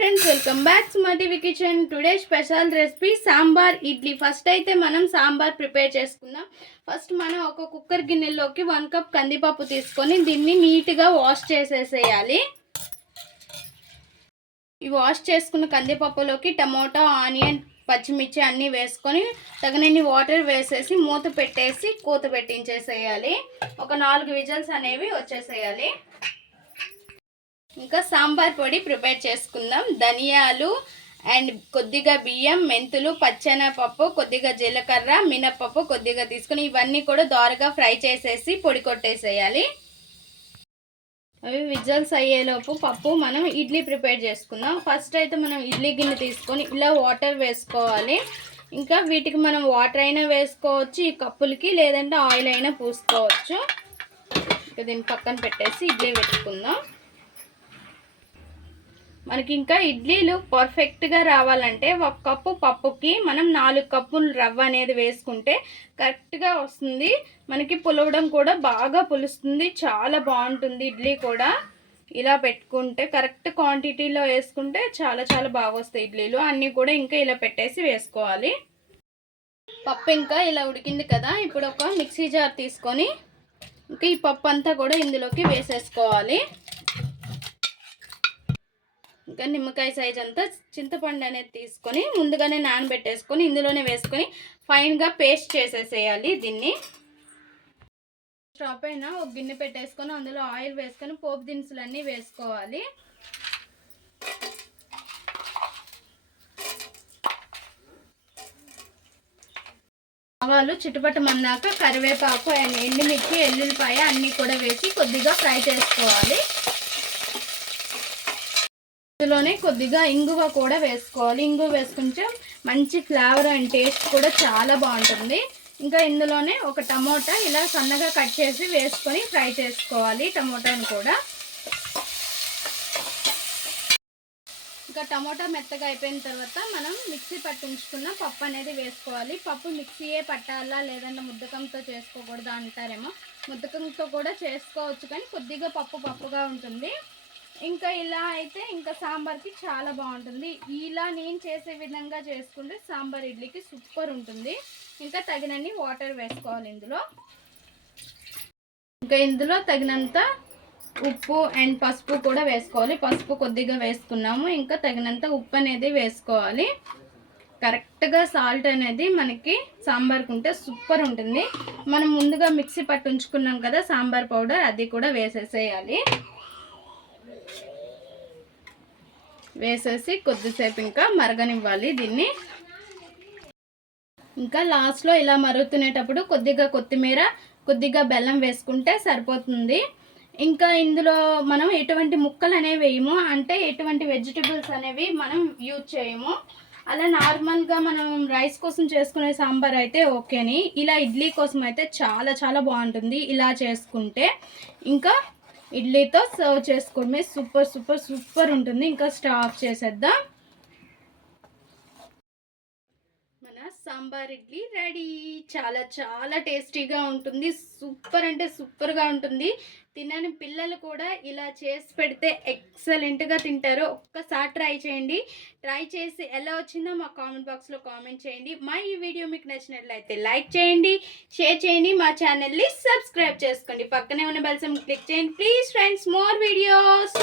Friends welcome back to మా TV kitchen today special recipe sambar idli. First అయితే మనం sambar prepare చేసుకుందాం. First మనం ఒక కుక్కర్ గిన్నెలోకి వన్ కప్ కందిపప్పు తీసుకొని దీన్ని నీట్గా వాష్ చేసేసేయాలి. ఈ వాష్ చేసుకున్న కందిపప్పులోకి టమోటా ఆనియన్ పచ్చిమిర్చి అన్నీ వేసుకొని తగినన్ని వాటర్ వేసేసి మూత పెట్టేసి కూత పెట్టించేసేయాలి. ఒక నాలుగు విజల్స్ అనేవి వచ్చేసేయాలి. ఇంకా సాంబార్ పొడి ప్రిపేర్ చేసుకుందాం. ధనియాలు అండ్ కొద్దిగా బియ్యం మెంతులు పచ్చనపప్పు కొద్దిగా జీలకర్ర మినప్పప్పు కొద్దిగా తీసుకుని ఇవన్నీ కూడా దోరగా ఫ్రై చేసేసి పొడి కొట్టేసేయాలి. అవి విజల్స్ అయ్యేలోపు పప్పు మనం ఇడ్లీ ప్రిపేర్ చేసుకుందాం. ఫస్ట్ అయితే మనం ఇడ్లీ గిన్నె తీసుకొని ఇలా వాటర్ వేసుకోవాలి. ఇంకా వీటికి మనం వాటర్ అయినా వేసుకోవచ్చు ఈ కప్పులకి లేదంటే ఆయిల్ అయినా పూసుకోవచ్చు. ఇంకా దీన్ని పక్కన పెట్టేసి ఇడ్లీ పెట్టుకుందాం. మనకి ఇంకా ఇడ్లీలు పర్ఫెక్ట్గా రావాలంటే ఒక కప్పు పప్పుకి మనం నాలుగు కప్పులు రవ్వ అనేది వేసుకుంటే కరెక్ట్గా వస్తుంది. మనకి పులవడం కూడా బాగా పులుస్తుంది. చాలా బాగుంటుంది ఇడ్లీ కూడా. ఇలా పెట్టుకుంటే కరెక్ట్ క్వాంటిటీలో వేసుకుంటే చాలా చాలా బాగా వస్తాయి ఇడ్లీలు. అన్నీ కూడా ఇంకా ఇలా పెట్టేసి వేసుకోవాలి. పప్పు ఇంకా ఇలా ఉడికింది కదా. ఇప్పుడు ఒక మిక్సీ జార్ తీసుకొని ఇంకా ఈ పప్పు అంతా కూడా ఇందులోకి వేసేసుకోవాలి. ఇంకా నిమ్మకాయ సైజ్ అంతా చింతపండు అనేది తీసుకొని ముందుగానే నానబెట్టేసుకొని ఇందులోనే వేసుకొని ఫైన్గా పేస్ట్ చేసేసేయాలి దీన్ని. స్టవ్ పైన ఒక గిన్నె పెట్టేసుకొని అందులో ఆయిల్ వేసుకొని పోపు దినుసులు అన్నీ వేసుకోవాలి. ఆవాలు చుట్టుపట్టమన్నాక కరివేపాకు అండ్ ఎండుమిర్చి ఎల్లుల్లిపాయ అన్నీ కూడా వేసి కొద్దిగా ఫ్రై చేసుకోవాలి. ఇందులోనే కొద్దిగా ఇంగువ కూడా వేసుకోవాలి. ఇంగువ వేసుకుంటే మంచి ఫ్లేవర్ అండ్ టేస్ట్ కూడా చాలా బాగుంటుంది. ఇంకా ఇందులోనే ఒక టమోటా ఇలా సన్నగా కట్ చేసి వేసుకొని ఫ్రై చేసుకోవాలి టమోటాను కూడా. ఇంకా టమోటా మెత్తగా అయిపోయిన తర్వాత మనం మిక్సీ పట్టించుకున్న పప్పు అనేది వేసుకోవాలి. పప్పు మిక్సీయే పట్టాలా లేదంటే ముద్దకంతో చేసుకోకూడదా అంటారేమో. ముద్దకంతో కూడా చేసుకోవచ్చు కానీ కొద్దిగా పప్పు పప్పుగా ఉంటుంది. ఇంకా ఇలా అయితే ఇంకా సాంబార్కి చాలా బాగుంటుంది. ఇలా నేను చేసే విధంగా చేసుకుంటే సాంబార్ ఇడ్లీకి సూపర్ ఉంటుంది. ఇంకా తగినన్ని వాటర్ వేసుకోవాలి ఇందులో. ఇంకా ఇందులో తగినంత ఉప్పు అండ్ పసుపు కూడా వేసుకోవాలి. పసుపు కొద్దిగా వేసుకున్నాము. ఇంకా తగినంత ఉప్పు అనేది వేసుకోవాలి. కరెక్ట్గా సాల్ట్ అనేది మనకి సాంబార్కి ఉంటే సూపర్ ఉంటుంది. మనం ముందుగా మిక్సీ పట్టు ఉంచుకున్నాం కదా సాంబార్ పౌడర్ అది కూడా వేసేసేయాలి. వేసేసి కొద్దిసేపు ఇంకా మరగనివ్వాలి దీన్ని. ఇంకా లాస్ట్లో ఇలా మరుగుతునేటప్పుడు కొద్దిగా కొత్తిమీర కొద్దిగా బెల్లం వేసుకుంటే సరిపోతుంది. ఇంకా ఇందులో మనం ఎటువంటి ముక్కలు అనేవి వేయము. అంటే ఎటువంటి వెజిటబుల్స్ అనేవి మనం యూజ్ చేయము. అలా నార్మల్గా మనం రైస్ కోసం చేసుకునే సాంబార్ అయితే ఓకేని. ఇలా ఇడ్లీ కోసం అయితే చాలా చాలా బాగుంటుంది ఇలా చేసుకుంటే. ఇంకా ఇడ్లీతో సర్వ్ చేసుకోవడమే సూపర్ సూపర్ సూపర్ ఉంటుంది. ఇంకా స్టవ్ ఆఫ్ చేసేద్దాం మన సాంబార్ ఇడ్లీ రెడీ. చాలా చాలా టేస్టీగా ఉంటుంది. సూపర్ అంటే సూపర్గా ఉంటుంది. తినని పిల్లలు కూడా ఇలా చేసి పెడితే ఎక్సలెంట్గా తింటారు. ఒక్కసారి ట్రై చేయండి. ట్రై చేసి ఎలా వచ్చిందో మా కామెంట్ బాక్స్లో కామెంట్ చేయండి. మా ఈ వీడియో మీకు నచ్చినట్లయితే లైక్ చేయండి షేర్ చేయండి మా ఛానల్ని సబ్స్క్రైబ్ చేసుకోండి. పక్కనే ఉన్న బెల్సం క్లిక్ చేయండి. Please friends more videos!